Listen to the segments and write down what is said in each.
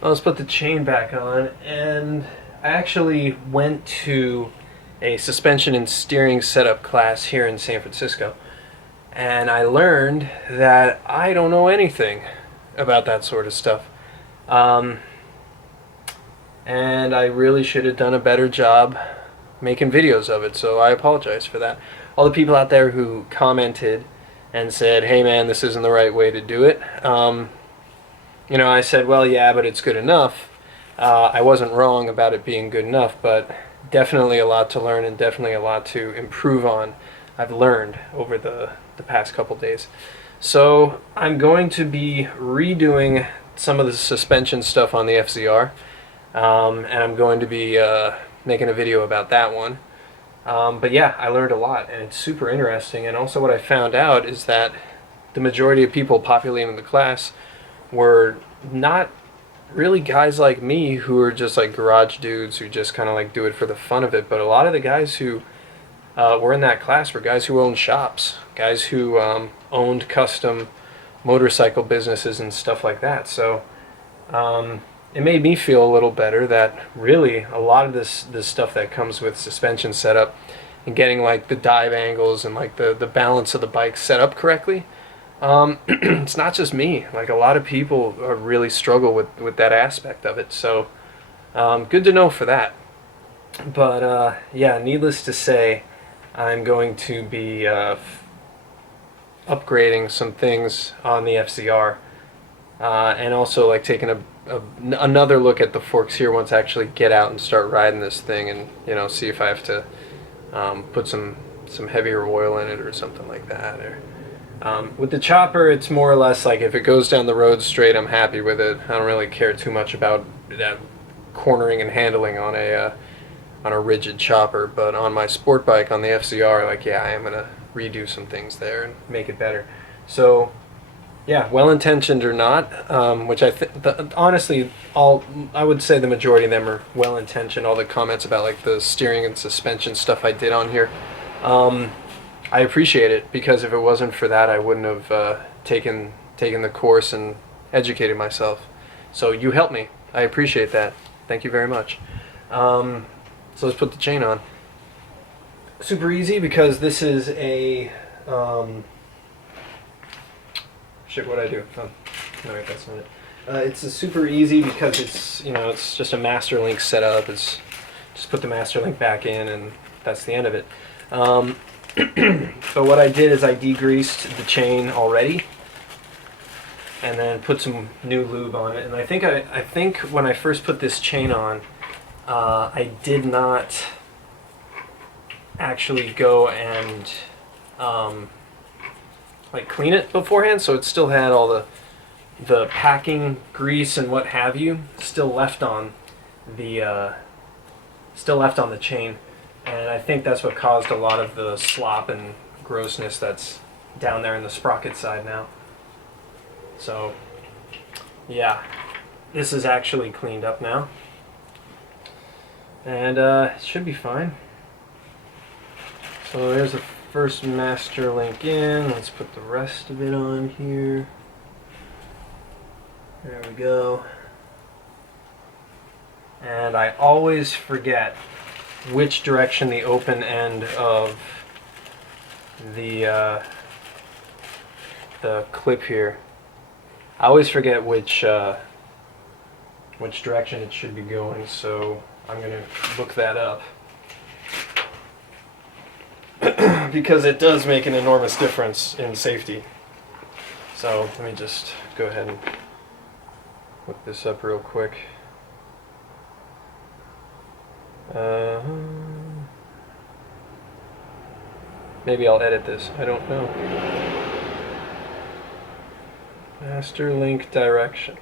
Well, let's put the chain back on, and I actually went to a suspension and steering setup class here in San Francisco, and I learned that I don't know anything about that sort of stuff. Um, and I really should have done a better job making videos of it, so I apologize for that. All the people out there who commented and said, hey man, this isn't the right way to do it, I said, well, yeah, but it's good enough. I wasn't wrong about it being good enough, but definitely a lot to learn and definitely a lot to improve on. I've learned over the past couple days. So I'm going to be redoing some of the suspension stuff on the FZR, and I'm going to be making a video about that one. But yeah, I learned a lot, and it's super interesting. And also what I found out is that the majority of people populating the class were not really guys like me who are just like garage dudes who just kind of like do it for the fun of it, but a lot of the guys who were in that class were guys who owned shops, guys who owned custom motorcycle businesses and stuff like that. So it made me feel a little better that really a lot of this stuff that comes with suspension setup and getting like the dive angles and like the balance of the bike set up correctly, it's not just me. Like a lot of people really struggle with that aspect of it. So good to know for that. But yeah, needless to say, I'm going to be upgrading some things on the FZR, and also like taking another look at the forks here once I actually get out and start riding this thing, and see if I have to put some heavier oil in it or something like that. Or with the chopper, it's more or less like if it goes down the road straight, I'm happy with it. I don't really care too much about that cornering and handling on a rigid chopper. But on my sport bike, on the FZR, like yeah, I am gonna redo some things there and make it better. So yeah, well-intentioned or not, which I think honestly, I would say the majority of them are well-intentioned. All the comments about like the steering and suspension stuff I did on here. I appreciate it, because if it wasn't for that, I wouldn't have taken the course and educated myself. So you helped me. I appreciate that. Thank you very much. So let's put the chain on. Super easy, because this is a shit. What I do? Oh, no, wait, that's not it. It's a super easy because it's just a master link setup. It's just put the master link back in, and that's the end of it. So what I did is I degreased the chain already, and then put some new lube on it. And I think when I first put this chain on, I did not actually go and like clean it beforehand, so it still had all the packing grease and what have you still left on the chain. And I think that's what caused a lot of the slop and grossness that's down there in the sprocket side now. So yeah, this is actually cleaned up now, and it should be fine. So there's the first master link in. Let's put the rest of it on here. There we go. And I always forget which direction the open end of the clip here. I always forget which direction it should be going, so I'm gonna look that up. Because it does make an enormous difference in safety. So let me just go ahead and look this up real quick. Maybe I'll edit this, I don't know. Master link direction.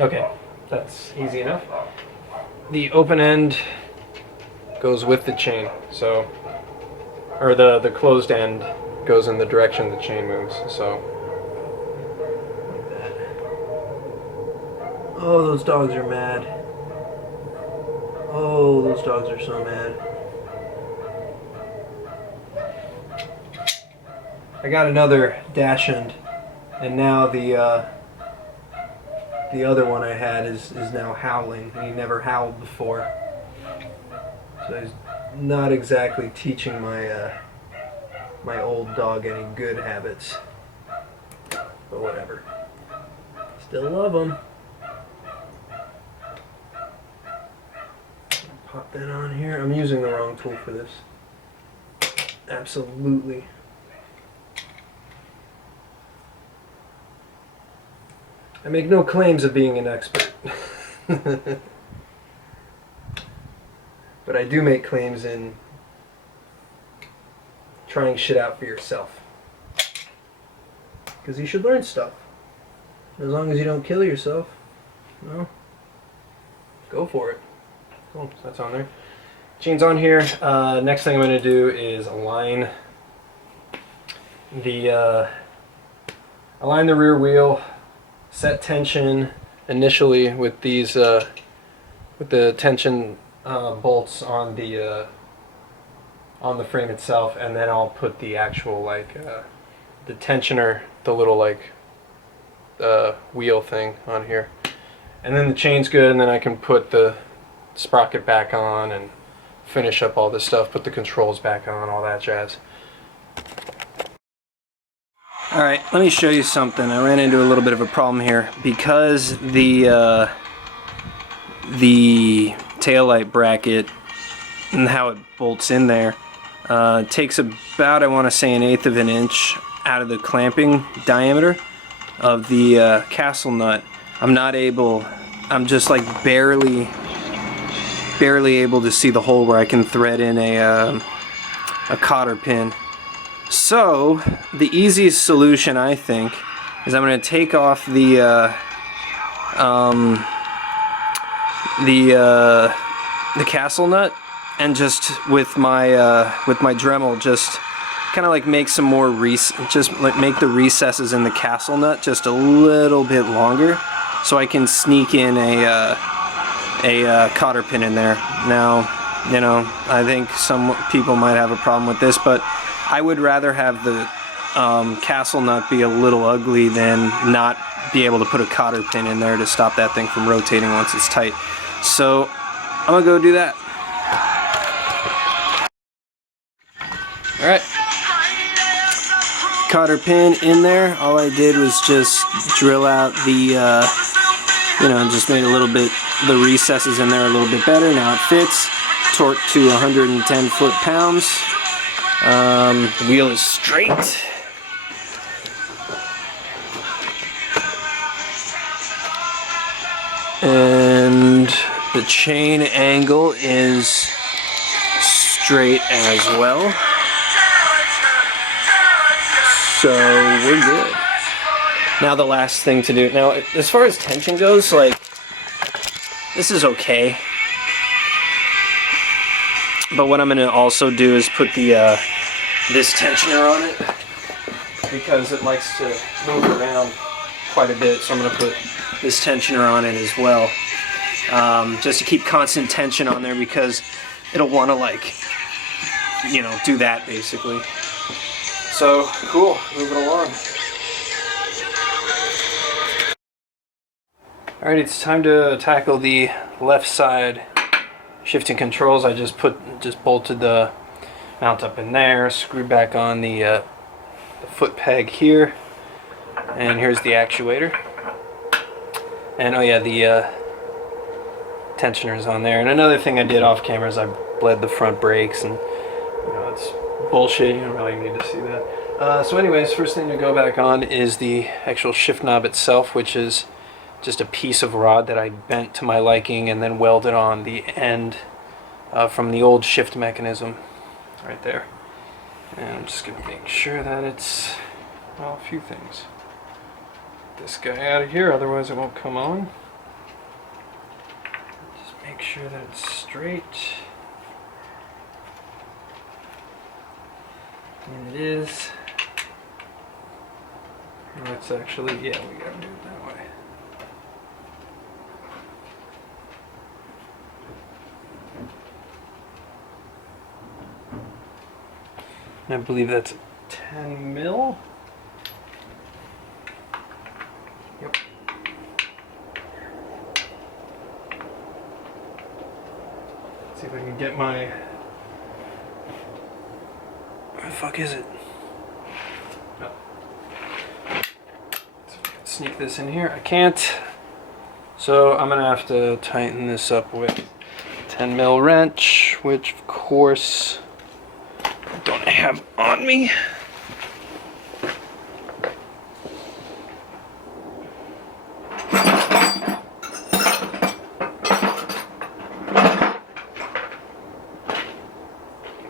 Okay, that's easy enough. The open end goes with the chain, so, or the closed end goes in the direction the chain moves, so. Like that. Oh, those dogs are mad. Oh, those dogs are so mad. I got another Dachshund, and now the other one I had is now howling, and he never howled before. So he's not exactly teaching my my old dog any good habits. But whatever. Still love him. Pop that on here. I'm using the wrong tool for this. Absolutely. I make no claims of being an expert. But I do make claims in trying shit out for yourself. Because you should learn stuff. As long as you don't kill yourself, no, go for it. Cool, so that's on there. Chain's on here. Next thing I'm going to do is align the rear wheel, set tension initially with these with the tension bolts on the frame itself, and then I'll put the actual the tensioner, the little wheel thing on here, and then the chain's good, and then I can put the sprocket back on and finish up all this stuff, put the controls back on, all that jazz. Alright, let me show you something. I ran into a little bit of a problem here because the taillight bracket and how it bolts in there takes about, I want to say, 1/8 of an inch out of the clamping diameter of the castle nut. I'm just like barely able to see the hole where I can thread in a cotter pin. So the easiest solution, I think, is I'm going to take off the castle nut, and just with my Dremel just kind of like make some more make the recesses in the castle nut just a little bit longer, so I can sneak in a cotter pin in there. Now, you know, I think some people might have a problem with this, but I would rather have the castle nut be a little ugly than not be able to put a cotter pin in there to stop that thing from rotating once it's tight. So I'm gonna go do that. Alright, cotter pin in there. All I did was just drill out the just made a little bit, the recesses in there a little bit better. Now it fits. Torque to 110 foot-pounds. The wheel is straight. And the chain angle is straight as well. So we're good. Now the last thing to do, now as far as tension goes, like, this is okay. But what I'm going to also do is put the this tensioner on it, because it likes to move around quite a bit. So I'm going to put this tensioner on it as well, just to keep constant tension on there, because it'll want to, like, you know, do that basically. So cool, moving along. Alright, it's time to tackle the left side shifting controls. I just bolted the mount up in there, screwed back on the foot peg here, and here's the actuator. And oh yeah, the tensioner's on there. And another thing I did off camera is I bled the front brakes, and you know, it's bullshit, you don't really need to see that. So anyways, first thing to go back on is the actual shift knob itself, which is just a piece of rod that I bent to my liking and then welded on the end from the old shift mechanism right there. And I'm just going to make sure that it's, well, a few things. Get this guy out of here, otherwise it won't come on. Just make sure that it's straight. And it is. Oh, it's actually, yeah, we gotta do it that way. And I believe that's 10 mil. Yep. See if I can get my... Where the fuck is it? Oh. Sneak this in here. I can't. So I'm gonna have to tighten this up with 10 mil wrench, which of course I don't have on me.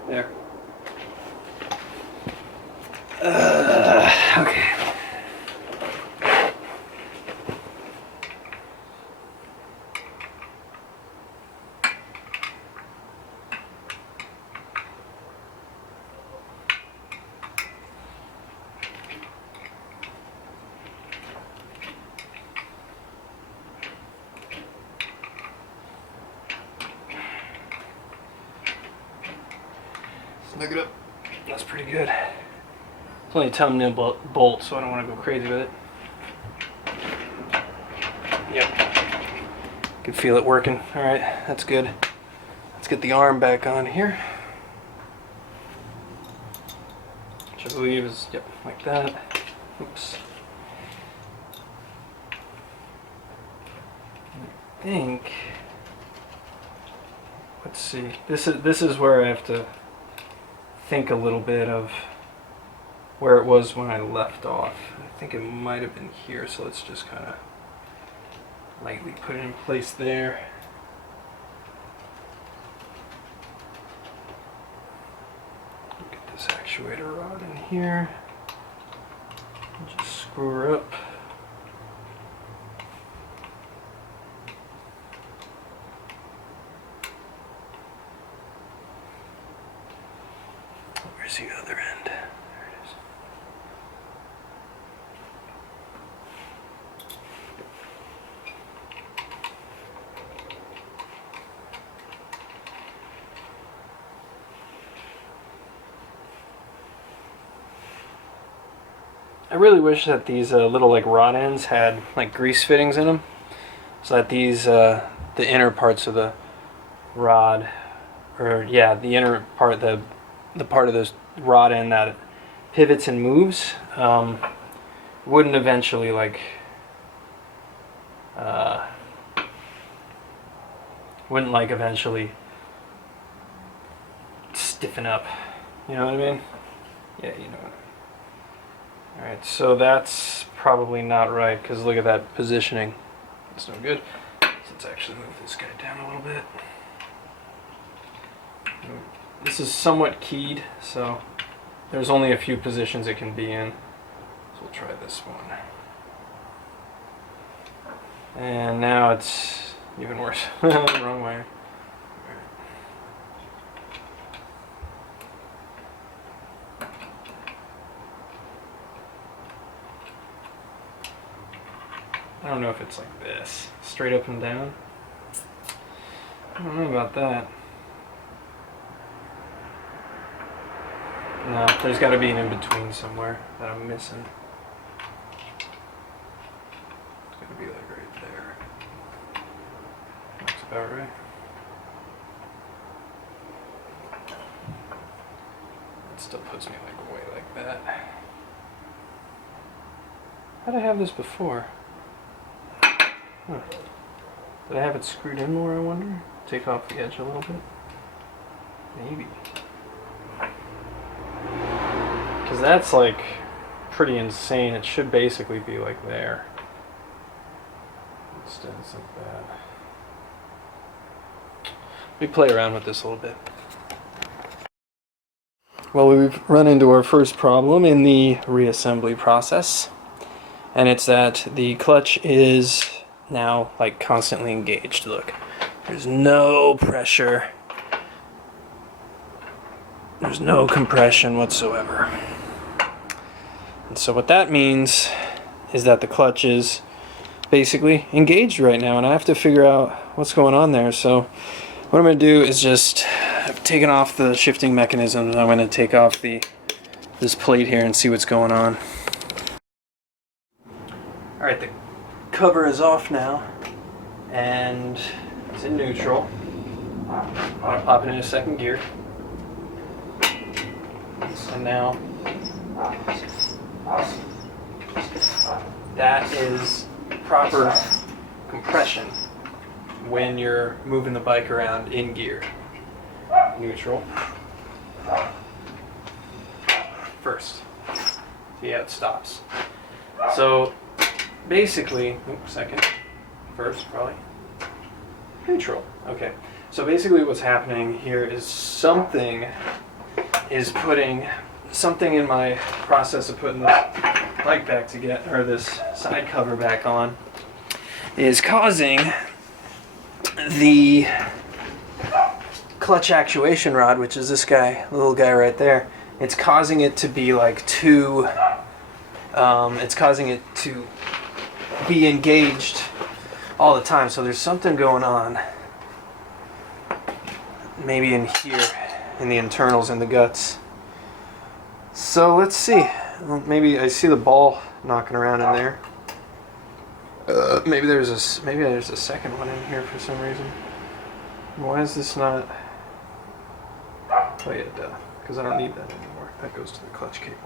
There. Okay. Snug it up. That's pretty good. It's only a 10 mil bolt, so I don't want to go crazy with it. Yep. Can feel it working. Alright, that's good. Let's get the arm back on here. Which I believe is, yep, like that. Oops. I think, let's see. This is where I have to think a little bit of where it was when I left off. I think it might have been here, so let's just kind of lightly put it in place there. Get this actuator rod in here. Just screw her up. Where's the other end? There it is. I really wish that these little like rod ends had like grease fittings in them, so that these the inner parts of the rod, or yeah, the inner part, the part of this rod end that pivots and moves, wouldn't eventually like eventually stiffen up. You know what I mean? Yeah, you know what I mean. Alright, so that's probably not right, because look at that positioning. That's no good. So let's actually move this guy down a little bit. This is somewhat keyed, so there's only a few positions it can be in. So we'll try this one. And now it's even worse. Wrong way. I don't know if it's like this, straight up and down. I don't know about that. No, there's got to be an in-between somewhere that I'm missing. It's got to be like right there. That's about right. It still puts me like way like that. How did I have this before? Huh. Did I have it screwed in more, I wonder? Take off the edge a little bit? Maybe. Because that's like pretty insane. It should basically be like there. Instead it's like that. Let me play around with this a little bit. Well, we've run into our first problem in the reassembly process. And it's that the clutch is now like constantly engaged. Look, there's no pressure, there's no compression whatsoever. And so what that means is that the clutch is basically engaged right now, and I have to figure out what's going on there. So what I'm going to do is just, I've taken off the shifting mechanisms, I'm going to take off the this plate here and see what's going on. Alright, the cover is off now, and it's in neutral. I'm going to pop it into second gear. So now, that is proper compression when you're moving the bike around in gear. Neutral. First. See how it stops. So basically, second. First, probably. Neutral. Okay. So basically what's happening here is something is putting something in my process of putting this bike back together, or this side cover back on, is causing the clutch actuation rod, which is this guy, the little guy right there, it's causing it to be like too, it's causing it to be engaged all the time. So there's something going on, maybe in here, in the internals, in the guts. So let's see. Well, maybe I see the ball knocking around in there. Maybe there's a second one in here for some reason. Why is this not? Oh yeah, duh. Because I don't need that anymore. That goes to the clutch cable.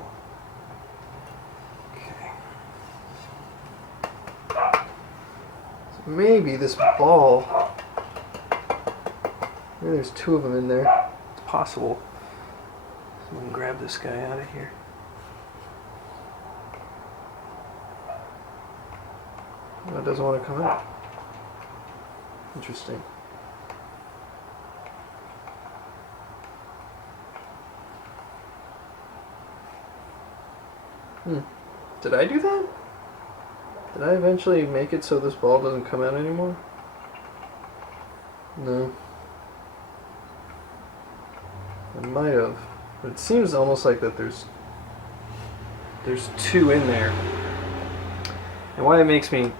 Okay. So maybe this ball. Maybe there's two of them in there. It's possible. So I'm gonna grab this guy out of here. That doesn't want to come out. Interesting. Did I do that? Did I eventually make it so this ball doesn't come out anymore? No. I might have. But it seems almost like that there's two in there. And why it makes me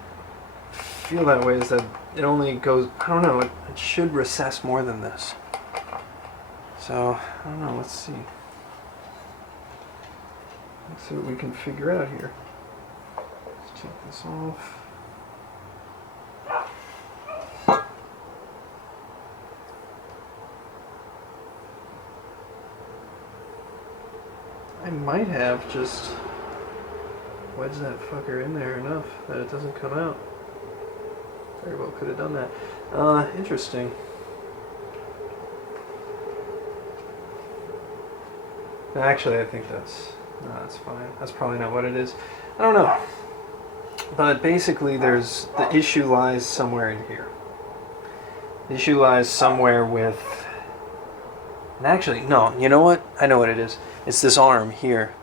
feel that way is that it only goes, I don't know, it should recess more than this. So, I don't know, let's see. Let's see what we can figure out here. Let's take this off. I might have just wedged that fucker in there enough that it doesn't come out. Very well could have done that. Interesting. Actually, I think that's fine. That's probably not what it is. I don't know. But basically, the issue lies somewhere in here. The issue lies somewhere with. And actually, no. You know what? I know what it is. It's this arm here.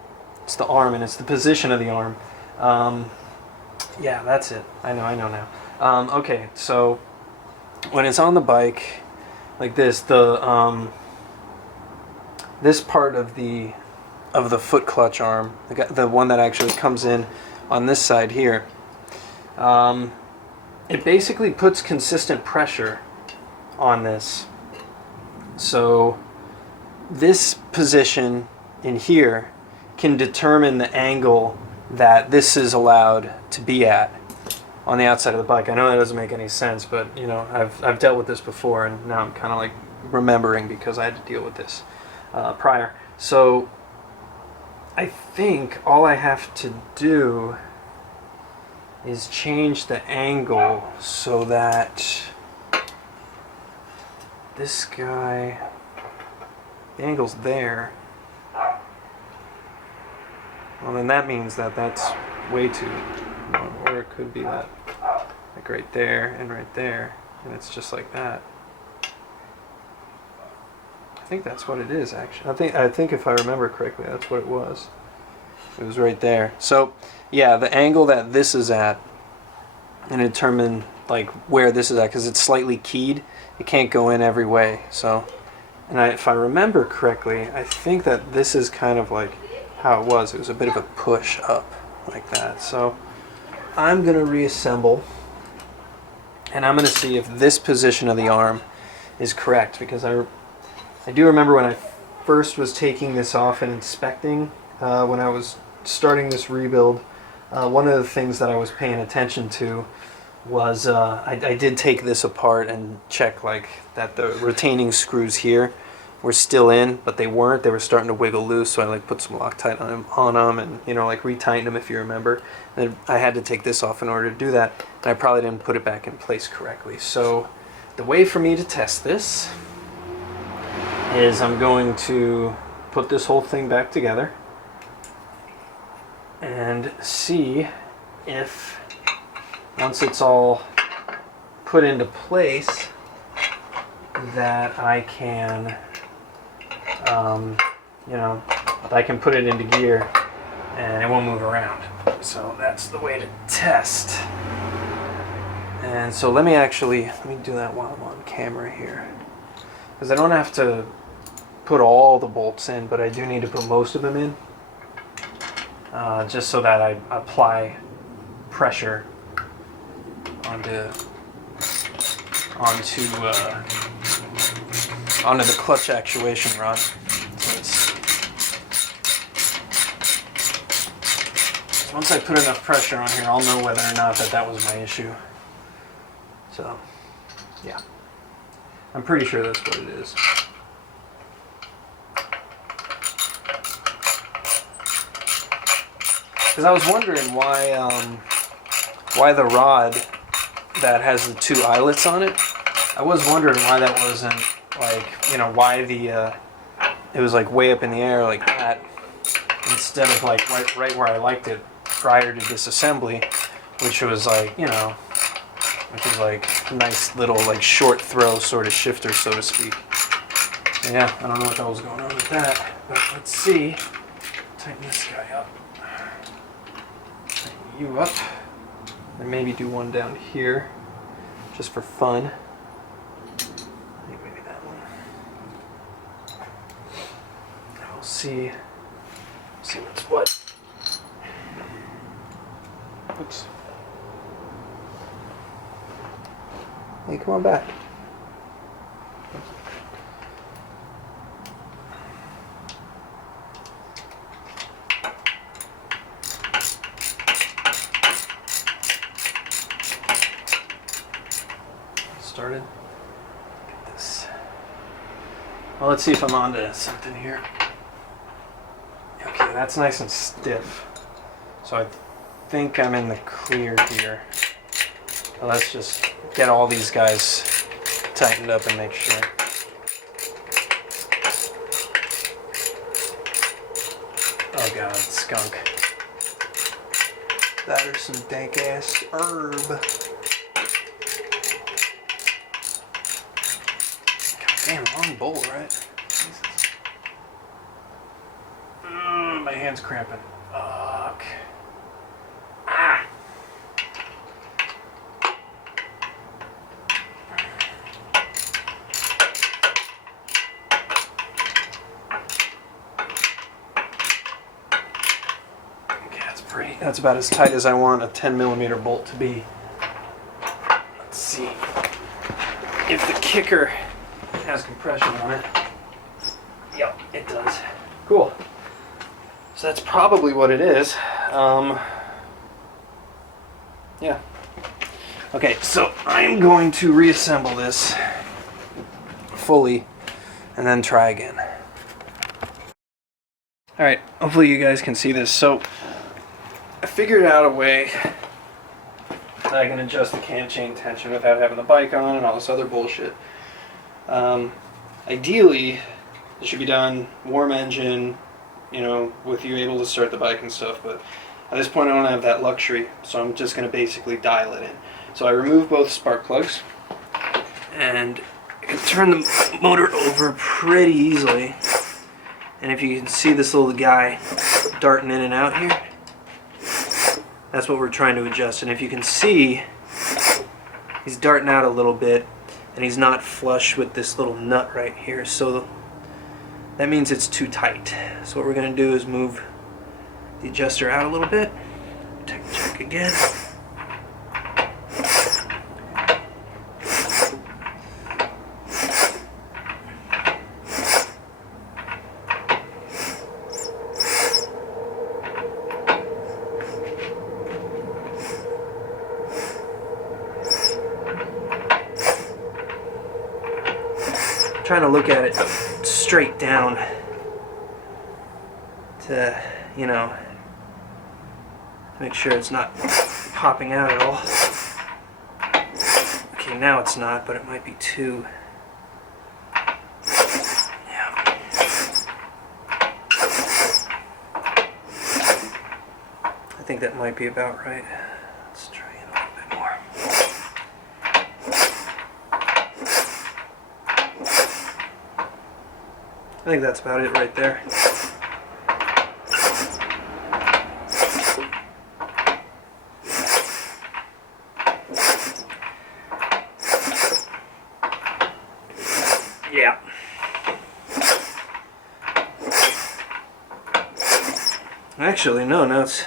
It's the arm, and it's the position of the arm. Yeah, that's it. I know now. Okay, so when it's on the bike, like this, this part of the foot clutch arm, the one that actually comes in on this side here, it basically puts consistent pressure on this. So this position in here can determine the angle that this is allowed to be at on the outside of the bike. I know that doesn't make any sense, but you know, I've dealt with this before, and now I'm kind of like remembering because I had to deal with this prior. So I think all I have to do is change the angle so that this guy, the angle's there. Well, then that means that that's way too, or it could be that, like right there, and and it's just like that. I think that's what it is, actually. I think if I remember correctly, that's what it was. It was right there. So, yeah, the angle that this is at, and determine like where this is at, because it's slightly keyed. It can't go in every way. So, and if I remember correctly, I think that this is kind of like how it was. It was a bit of a push up like that. So I'm going to reassemble, and I'm going to see if this position of the arm is correct, because I do remember when I first was taking this off and inspecting, when I was starting this rebuild, one of the things that I was paying attention to was I did take this apart and check like that the retaining screws here were still in, but they weren't. They were starting to wiggle loose, so I like put some Loctite on them and, you know, like retightened them, if you remember. And I had to take this off in order to do that, and I probably didn't put it back in place correctly. So the way for me to test this is I'm going to put this whole thing back together and see if, once it's all put into place, that I can, you know, I can put it into gear and it won't move around. So that's the way to test. And so let me do that while I'm on camera here, because I don't have to put all the bolts in, but I do need to put most of them in, just so that I apply pressure onto the clutch actuation rod. So once I put enough pressure on here, I'll know whether or not that was my issue. So, yeah, I'm pretty sure that's what it is. Because I was wondering why the rod that has the two eyelets on it, I was wondering why that wasn't, like, you know, why it was like way up in the air like that, instead of like right where I liked it prior to disassembly, which was like, you know, which is like a nice little like short throw sort of shifter, so to speak. Yeah, I don't know what the hell's going on with that, but let's see. Tighten this guy up. Tighten you up. And maybe do one down here, just for fun. I think maybe that one. We'll see what's what. Oops. Hey, come on back. Started. Look at this. Well, let's see if I'm onto something here. Okay, that's nice and stiff. So I think I'm in the clear here. Well, let's just get all these guys tightened up and make sure. Oh god, skunk. That or some dank ass herb. Damn, wrong bolt, right? Jesus. My hand's cramping. Fuck. Ah! Okay, that's about as tight as I want a 10mm bolt to be. Let's see if the kicker has compression on it. Yep, it does. Cool. So that's probably what it is. Yeah. Okay, so I'm going to reassemble this fully and then try again. Alright, hopefully you guys can see this. So I figured out a way that I can adjust the cam chain tension without having the bike on and all this other bullshit. Ideally, it should be done warm engine, you know, with you able to start the bike and stuff, but at this point I don't have that luxury, so I'm just going to basically dial it in. So I remove both spark plugs, and I can turn the motor over pretty easily, and if you can see this little guy darting in and out here, that's what we're trying to adjust. And if you can see, he's darting out a little bit, and he's not flush with this little nut right here, so that means it's too tight. So what we're going to do is move the adjuster out a little bit, check again. trying to look at it straight down to, you know, make sure it's not popping out at all. Okay, now it's not, but it might be too. Yeah. I think that might be about right. Let's try it a little bit more. I think that's about it right there. Yeah. Actually, no, now it's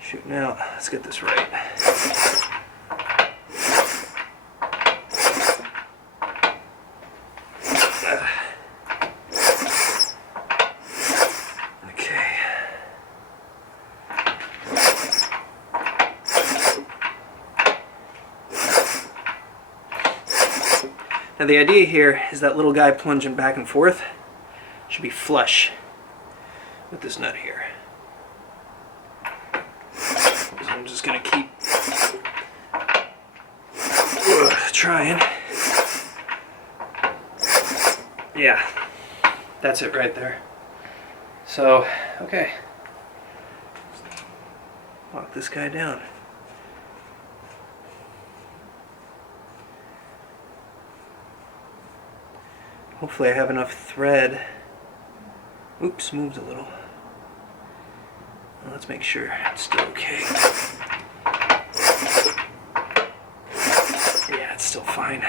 shooting out. Let's get this right. Okay. Now the idea here is that little guy plunging back and forth should be flush with this nut here. So I'm just going to keep trying. Yeah, that's it right there. So, okay. Lock this guy down. Hopefully I have enough thread. Oops, moved a little. Well, let's make sure it's still okay. Yeah, it's still fine.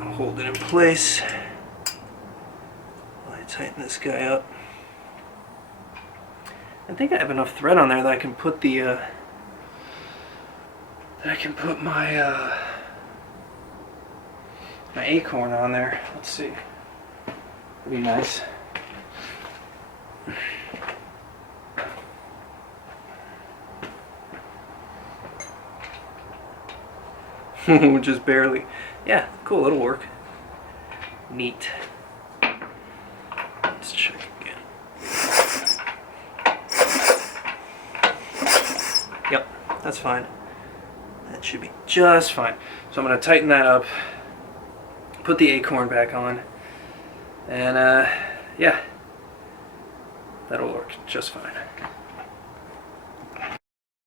I'll hold it in place while I tighten this guy up. I think I have enough thread on there that I can put the my my acorn on there. Let's see. That'd be nice. Just barely. Yeah, cool, it'll work. Neat. Let's check again. Yep, that's fine. That should be just fine. So I'm going to tighten that up, put the acorn back on, and yeah, that'll work just fine.